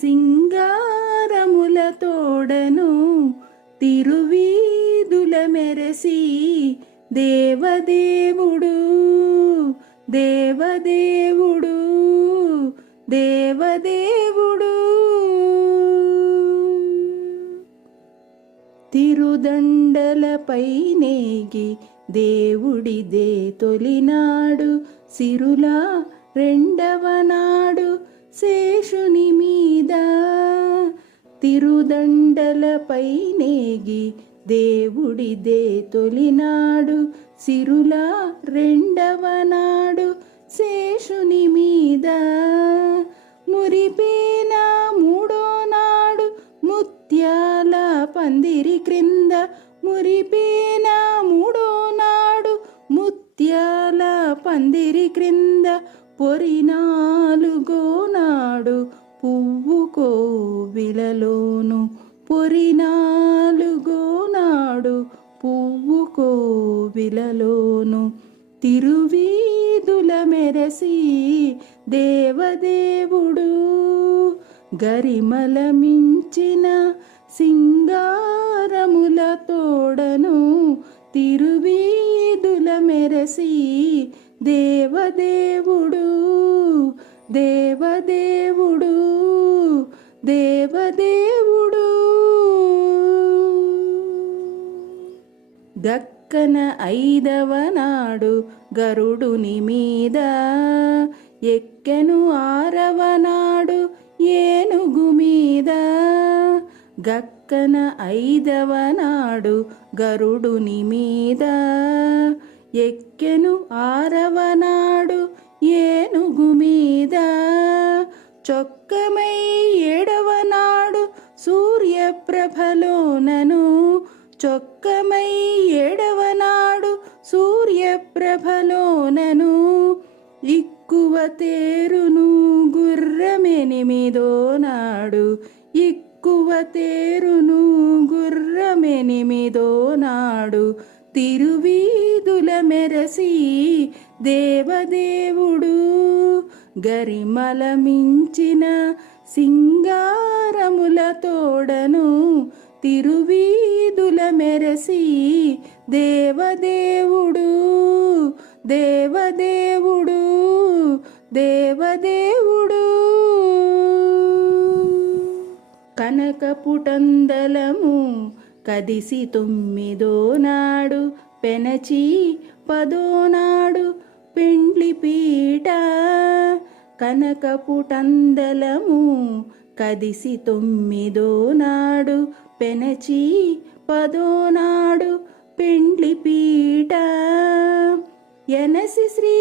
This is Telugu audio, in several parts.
సింగారముల తోడను తిరువీధుల మెరసి దేవదేవుడు దేవదేవుడు దేవదేవుడు. తిరుదండలపైనేగి దేవుడిదే తొలినాడు సిరుల రెండవ నాడు శేషు తిరుదండలపై నేగి దేవుడిదే తొలినాడు సిరుల రెండవ నాడు శేషుని మీద. మురిపేన మూడో నాడు ముత్యాల పందిరి క్రింద. మురిపేన మూడో నాడు ముత్యాల పందిరి క్రింద. పొరి నాలుగో నాడు పువ్వు కోవిలలోను పొరినాలుగో నాడు పువ్వు కోవిలలోను. తిరువీధుల మెరసి దేవదేవుడు గరిమల మించిన సింగారముల తోడను తిరువీధుల మెరసి దేవదేవుడు దేవదేవుడు దేవదేవుడు. దక్కన ఐదవ నాడు గరుడుని మీద ఎక్కెను ఆరవ నాడు ఏనుగు మీద. గక్కన ఐదవ నాడు గరుడుని మీద ఎక్కెను ఆరవ నాడు ఏనుగు మీద చొక్కమై ఏడవనాడు సూర్యప్రభలోనను. చొక్కమై ఏడవనాడు సూర్యప్రభలోనను. ఇక్కువ తేరును గుర్రమెనిమిదో నాడు ఇక్కువ తేరును గుర్రమెనిమిదో నాడు తిరువీధుల మెరసి దే గరిమల మించిన సింగారముల తోడను తిరువీధుల మెరసి దేవదేవుడు దేవదేవుడు దేవదేవుడు. కనకపుటందలము కదిసి తొమ్మిదో నాడు పెనచి పదో నాడు పెండ్లి పీట కనకపుటందలము కదిసి తొమ్మిదో నాడు పెనచి పదో నాడు పెండ్లి పీట. ఎనసి శ్రీ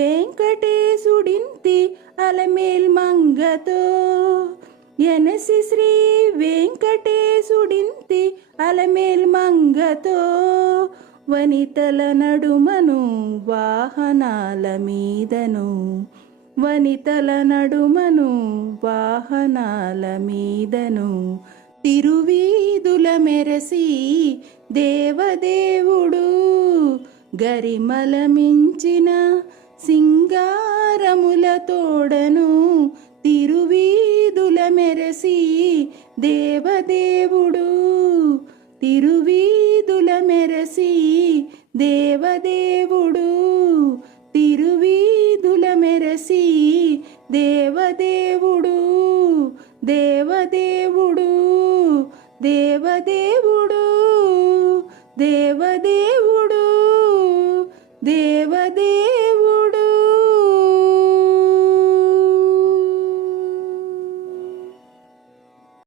వెంకటేశుడింతి అలమేల్ మంగతో. ఎనసి శ్రీ వెంకటేశుడింతి అలమేల్ మంగతో. వనితల నడుమను వాహనాల మీదను వనితల నడుమను వాహనాల మీదను తిరువీధుల మెరసి దేవదేవుడు గరిమల మించిన సింగారముల తోడను తిరువీధుల మెరసి దేవదేవుడు తిరువీధుల మెరసి దేవదేవుడు తిరువీ మెరసి దేవదేవుడు దేవదేవుడు దేవదేవుడు దేవదేవుడు దేవదే